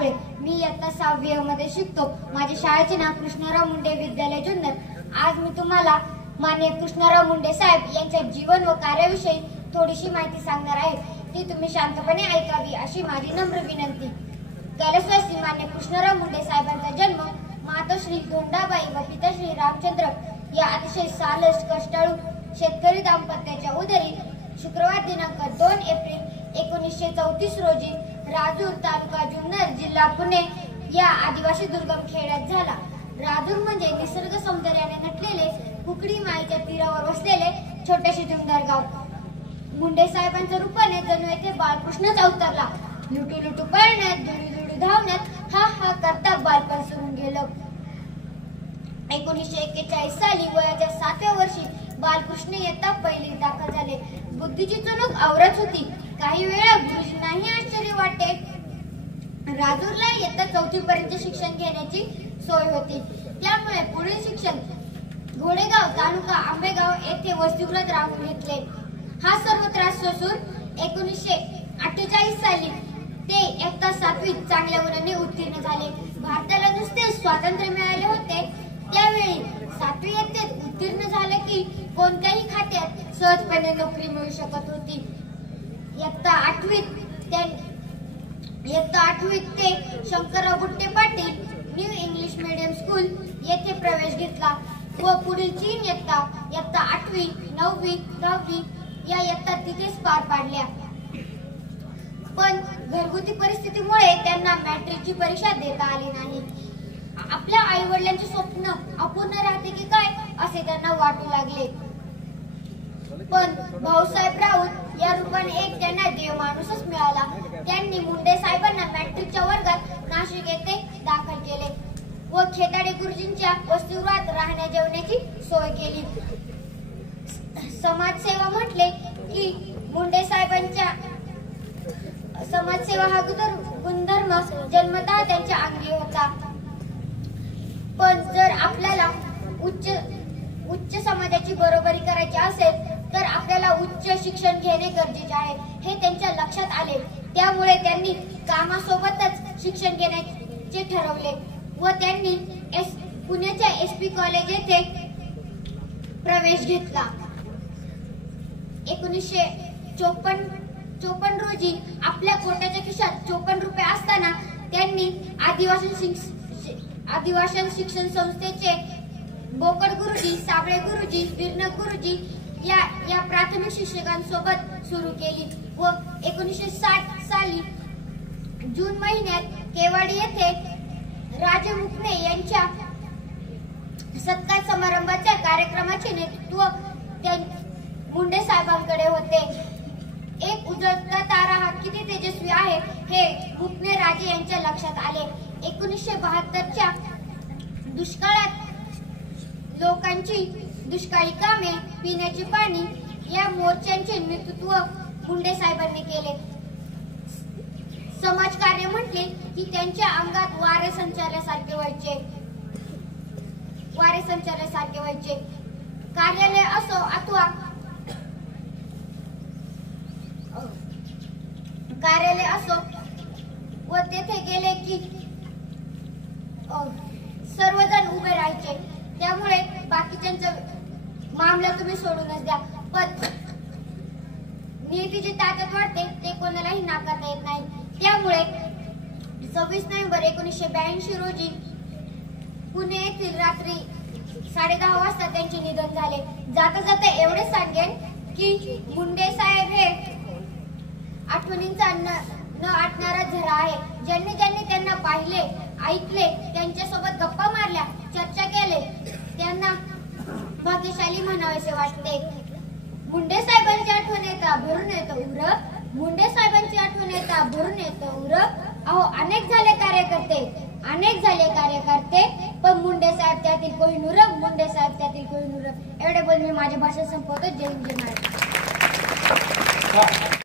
साबळे. मी इयत्ता 6वी मध्ये शिकतो. माझ्या शाळेचे नाव कृष्णराव मुंडे विद्यालय जुन्नर. आज मी तुम्हाला माननीय कृष्णराव मुंडे साहेब यांच्या जीवन व कार्याविषयी थोडीशी माहिती सांगणार आहे. ती तुम्ही शांतपणे ऐकावी अशी माझी नम्र विनंती. कैलासवासी माननीय कृष्णराव मुंडे साहेबांचा जन्म मातोश्री गोंडाबाई व पिताश्री रामचंद्र या अतिशय सालस कष्टाळू शेतकरी दाम्पत्याच्या उदरी शुक्रवार दिनांक 2 एप्रिल 1934 रोजी राजूर तालुका जुन्नर जिल्हा पुणे या आदिवासी दुर्गम खेड्यात झाला. राजूर म्हणजे निसर्ग सौंदर्याने नटलेले कुकडी माईच्या तीरावर वसलेले छोटेसे जुन्नर गाव. मुंडे साहेबांच्या रूपाने जणू येथे बालकृष्णच अवतरला. लुटू लुटू पळण्यात, दुडी दुडी धावण्यात हा हा करता बालपण सुरून गेलं. 1941 साली वयाच्या 7व्या वर्षी बालकृष्ण इयत्ता 1ली दाखल झाले. बुद्धीची चुणूक आवरत होती. काही वेळा गुरुजींनाही आश्चर्य वाटे. राजूरला इयत्ता 4थी पर्यंत शिक्षण घेण्याची सोय होती. त्यामुळे पुढील शिक्षण घोडेगाव तालुका आंबेगाव येथे वसतिगृहात राहून घेतले. हा सर्व त्रास सोसून 1948 साली ते इयत्ता 7वीत चांगल्या गुणांनी उत्तीर्ण झाले. भारताला नुसते स्वातंत्र्य मिळाले होते. त्यावेळी 7वी इयत्तेत उत्तीर्ण झाले की कोणत्याही खात्यात सहजपणे नोकरी मिळू शकत होती. इयत्ता 8वीत ते शंकरराव बुट्टे Patil new English medium school येथे प्रवेश घेतला व पुढील 3 इयत्ता 8वी, 9वी, 10वी या इयत्ता तिथेच पार पाडल्या. पण घरगुती परिस्थितीमुळे त्यांना मॅट्रिकची परीक्षा देता आली नाही. आपल्या आई वडिलांचे स्वप्न अपूर्ण राहते की काय असे त्यांना वाटू लागले. पण भाऊसाहेब राऊत या रूपाने एक त्यांना देव माणूसच मिळाला. त्यांनी मुंडे साहेबांना मॅट्रिकच्या वर्गात नाशिक येथे दाखल केले व खेताडे गुरुजींच्या वसतिगृहात राहण्या जेवण्याची सोय केली. समाजसेवा म्हटले की मुंडे साहेबांच्या समाजसेवा हा गुणधर्म जन्मतः त्यांच्या अंगी होता. पण जर आपल्याला उच्च समाजाची बरोबरी करायची असेल तर आपल्याला उच्च शिक्षण घेणे गरजेचे आहे हे त्यांच्या लक्षात आले. त्यामुळे त्यांनी कामासोबतच शिक्षण घेण्याचे ठरवले व त्यांनी पुण्याच्या SP कॉलेज येथे प्रवेश घेतला. 1954 रोजी आपल्या पोटाच्या खिशात 54 रुपये असताना त्यांनी आदिवासी शिक्षण संस्थेचे बोकड गुरुजी, साबळे गुरुजी, बिरनक गुरुजी या प्राथमिक शिक्षकांसोबत सुरू केली व 1960 साली जून महिन्यात केवाडी येथे राजे मुकणे यांच्या सत्कार समारंभाच्या कार्यक्रमाचे नेतृत्व मुंडे साहेबांकडे होते. एक उजळता तारा हा किती तेजस्वी आहे हे मुकणे राजे यांच्या लक्षात आले. 1972च्या दुष्काळात लोकांची दुष्काळी कामे, पिण्याचे पाणी या मोर्चांचे नेतृत्व मुंडे साहेबांनी केले. समाजकार्य म्हटले की त्यांच्या अंगात वारे संचारल्यासारखे व्हायचे. कार्यालय असो व तेथे गेले की सर्वजण उभे राहायचे. त्यामुळे बाकीच्यांचा मामला तुम्ही सोडूनच द्या. पण नियतीची ताकद वाढते ते कोणालाही नाकारता येत नाही. त्यामुळे 26 नोव्हेंबर 1982 रोजी पुणे येथील रात्री 10:30 वाजता त्यांचे निधन झाले. जाता जाता एवढे सांगेन की मुंडे साहेब हे आठवणींचा न आटणारा झरा आहे. ज्यांनी त्यांना पाहिले, ऐकले, त्यांच्यासोबत गप्पा मारल्या, चर्चा केले त्यांना भाग्यशाली म्हणावेसे वाटते. मुंडे साहेबांची आठवण येता भरून येतं उर. मुंडे साहेबांची आठवण येता भरून येतं उर. अहो अनेक झाले कार्यकर्ते पण मुंडे साहेब त्यातील कोहिनूर. एवढे बोल मी माझी भाषा संपवतो. जय हिंद, जय महाराष्ट्र.